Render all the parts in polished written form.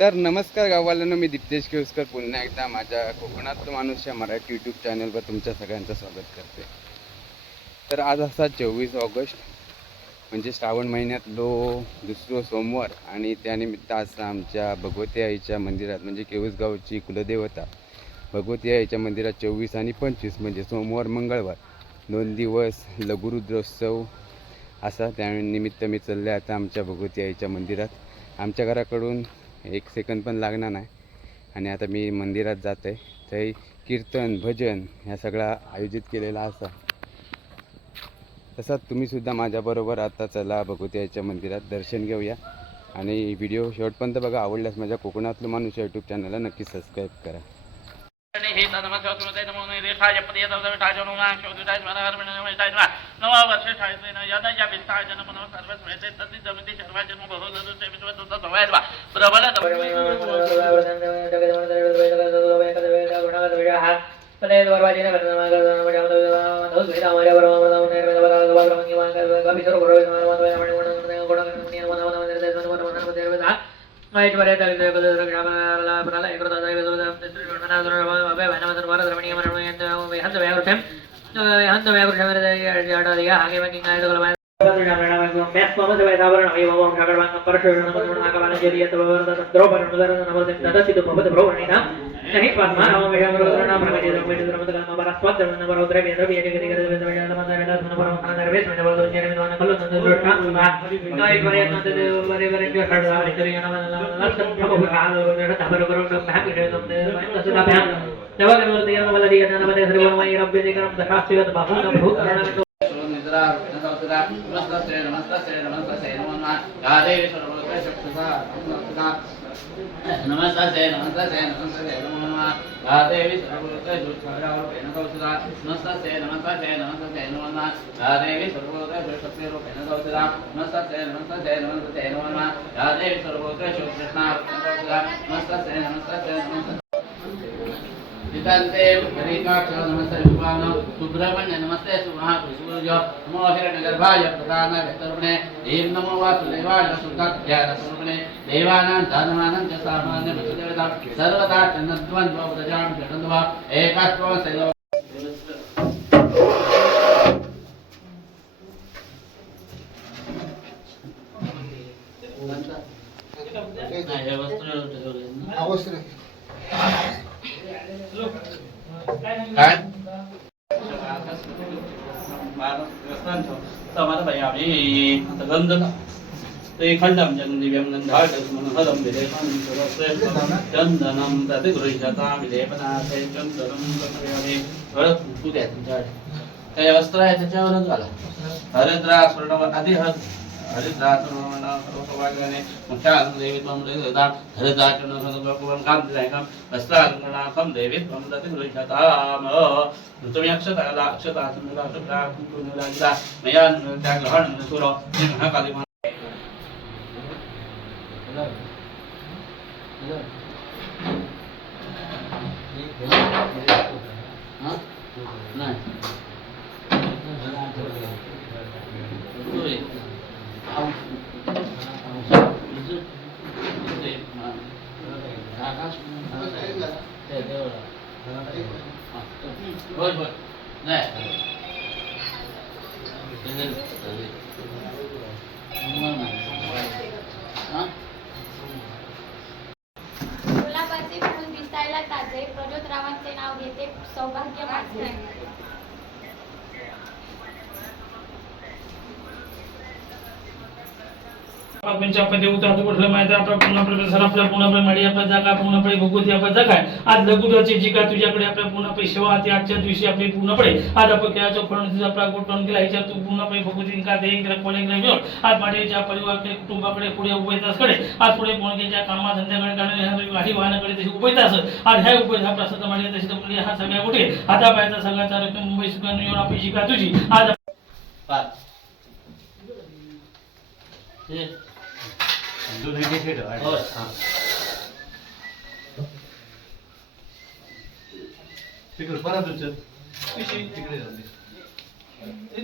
तर नमस्कार गाववाल्यांनो, मी दीप्तेश केवस्कर पुन्हा एकदा माझ्या कोकणातलं माणूस या मराठी यूट्यूब चॅनलवर तुमच्या सगळ्यांचं स्वागत करते. तर आज असा 24 ऑगस्ट म्हणजे श्रावण महिन्यातलो दुसरो सोमवार आणि त्यानिमित्त आज आमच्या भगवती आईच्या मंदिरात म्हणजे केवसगावची कुलदेवता भगवती आईच्या मंदिरात 24 आणि 25 म्हणजे सोमवार मंगळवार 2 दिवस लघुरुद्रोत्सव असा. त्यानिमित्त मी चालले आता आमच्या भगवती आईच्या मंदिरात. आमच्या घराकडून 1 सेकंद पण लागणार नाही आणि आता मी मंदिरात जात आहे. ते कीर्तन भजन ह्या सगळा आयोजित केलेला असा. तसाच तुम्हीसुद्धा माझ्याबरोबर आता चला भगवती आईच्या मंदिरात दर्शन घेऊया आणि व्हिडिओ शेवटपर्यंत बघा. आवडल्यास माझ्या कोकणातलं माणूस यूट्यूब चॅनलला नक्की सबस्क्राईब करा. सुब्रह्मण्य नमस्ते सुमहापुरुषो नमो हिरण्यगर्भाय प्रधान वेतर्पणे देव नमो वासुदेवाय सुखध्यायस्वरूपिणे देवानां दानवानां च सामान्य वसुदेवता सर्वदा चन्द्रद्वन्द्व प्रजां जगन्वा एकात्व सैव काय समाज भाई आम्ही गंध ते खंडम दिव्यम गंधाडम चंदनम प्रतिगृहीता विलेपनाथे चंदनम हळद कुंकू द्या तुमच्याकडे. काही वस्त्र आहे त्याच्यावरच घाला. हरिद्रा स्वर्ण आधी हरिद्रा सर्वसौभाग्याने देवी त्वं हरिद्रा चरण काम दिलायकम वस्त्रांगणाकम देवी त्वं प्रतिगृहीताम. तुम्ही अक्षता तुम्हाला मया त्या ग्रहण सुर महाकाली गुलाबाचे फूल दिसायला ताजे, प्रज्योतरावांचे नाव घेते सौभाग्य माझे. आज लघुराची जी का तुझ्याकडे आपल्या पूर्णपणे सेवा ते आजच्या दिवशी आपली पूर्णपणे आज आपण खेळाचं फळून आपला गोठवून केला ह्याच्या तू पूर्णपणे भगवती का दे आज माडेच्या परिवाराकडे कुटुंबाकडे पुढे उभयतासकडे आज पुढे कोणत्याच्या कामा धंद्याकडे गाडी वाहनाकडे तशी उभयतास आज ह्या उभय हा प्रसाद मांडले तशी तर हा सगळ्या कुठे आता पाहायचा सगळ्याचा रक्कम मुंबई सुखान येऊन आपली शिका तुझी आज तिकडे परत तिकडे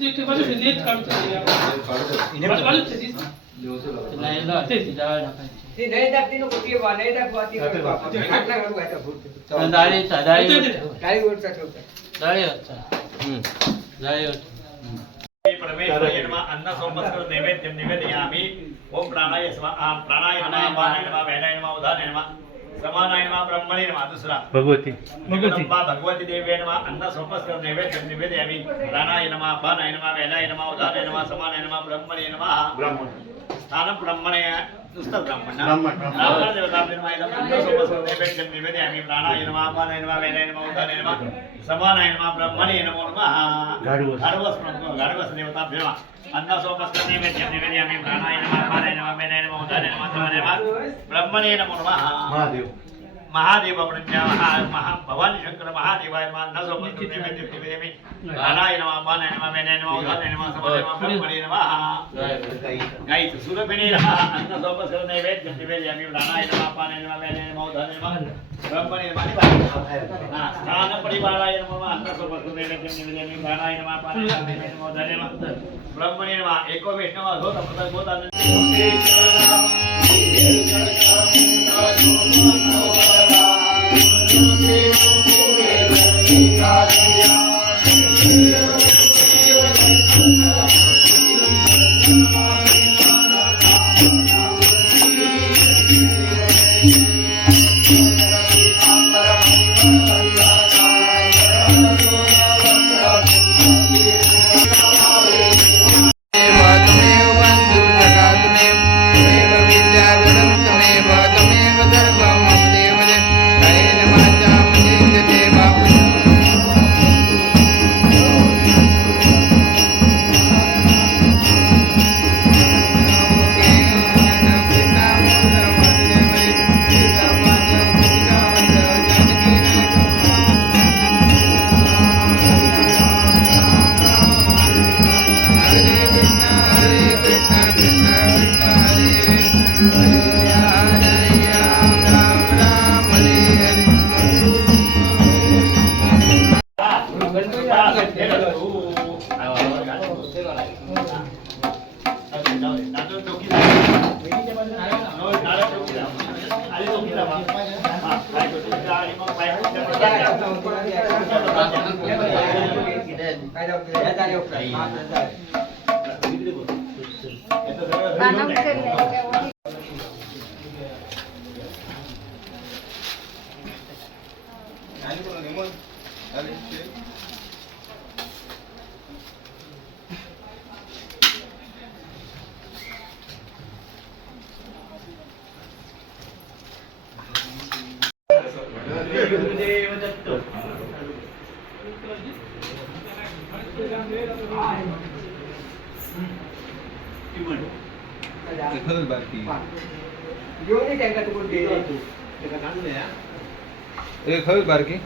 इथे बाजू नेट काढतो नाही लावायची, डाळ टाकायची. डाळीचा डाळीवरचा परमेश्वराय नमः अन्न सोमस्कृत नैवेद्यं निवेदयामि ओम प्राणाय स्वाहा प्राणाय नमः अपानाय नमः व्यानाय नमः उदानाय नमः समानाय नमः ब्रह्मणे नमः दूसरा भगवती जगदम्बा भगवती देव्यै नमः अन्न सोमस्कृत नैवेद्यं निवेदयामि प्राणाय नमः अपानाय नमः व्यानाय नमः उदानाय नमः समानाय नमः ब्रह्मणे नमः ब्राह्मण स्थानं ब्रह्मणे नुसतं ब्राह्मण ब्राह्मण. ब्राह्मण देवताभ्यो नमः इदं अन्न सोमस्कृत नैवेद्यं निवेदयामि प्राणाय नमः अपानाय नमः व्यानाय नमः उदानाय नमः समानाय नमः ब्रह्मणे नमो नमः गाढवस्. गाढवस् देवताभ्यो नमः अन्न सोमस्कृत नैवेद्यं निवेदयामि प्राणाय नमः अपानाय नमः व्यानाय नमः उदानाय नमः समानाय नमः ब्रह्मणे नमो नमः महादेव महादेव प्रज्ञा भवानी शंकर महादेवाय नमः अन्न सोमस्कृत नैवेद्यं निवेदयामि प्राणाय नमः अपानाय नमः व्यानाय नमः उदानाय नमः समानाय नमः ब्रह्मणे नमः गायत्री सुरभिने नमः अन्न सोमस्कृत नैवेद्यं निवेदयामि प्राणाय नमः अपानाय नमः व्यानाय नमः उदानाय नमः ब्रह्मणे नमः स्थान परिवाराय नमः अन्न सोमस्कृत नैवेद्यं निवेदयामि प्राणाय नमः अपानाय नमः व्यानाय नमः उदानाय नमः ब्रह्मणे नमः एको वैष्णव अधोत अमृत गोता त्वमेव बन्धुसखा त्वमेव विद्याधरं त्वमेव त्वमेव सर्वं मम देव हरेण वाचामहेन्द्रते खरंच बारकी